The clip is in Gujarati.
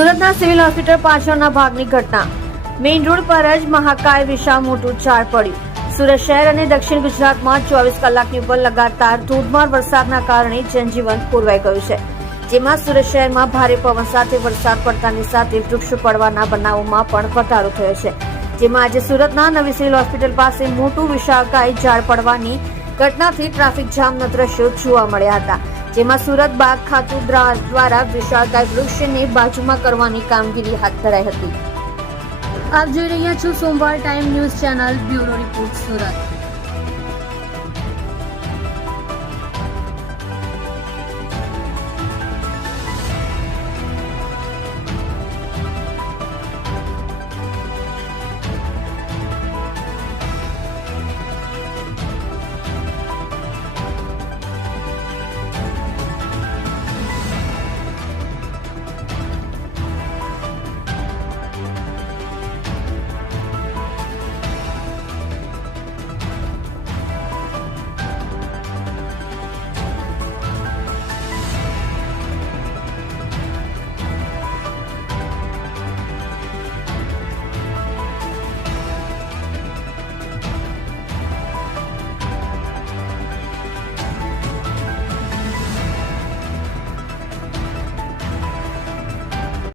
સુરતના સિવિલ હોસ્પિટલ પાછળના ભાગની ઘટના. મેઇન રોડ પર જ મહાકાય વિશાળ મોટું ઝાડ પડ્યું. સુરત શહેર અને દક્ષિણ ગુજરાતમાં 24 કલાકની ઉપર લગાતાર ધોધમાર વરસાદના કારણે જનજીવન ખોરવાઈ ગયું છે. જેમાં સુરત શહેરમાં ભારે પવન સાથે વરસાદ પડતાની સાથે વૃક્ષો પડવાના બનાવોમાં પણ વધારો થયો છે. જેમાં આજે સુરતના નવી સિવિલ હોસ્પિટલ પાસે મોટું વિશાળકાય ઝાડ પડવાની ઘટનાથી ટ્રાફિક જામના દ્રશ્યો જોવા મળ્યા હતા. જેમાં સુરત બાગ ખાતું દ્વારા વિશાળકાય વૃક્ષને બાજુમાં કરવાની કામગીરી હાથ ધરાઈ હતી. આપ જોઈ રહ્યા છો સોમવાર time news channel bureau report Surat.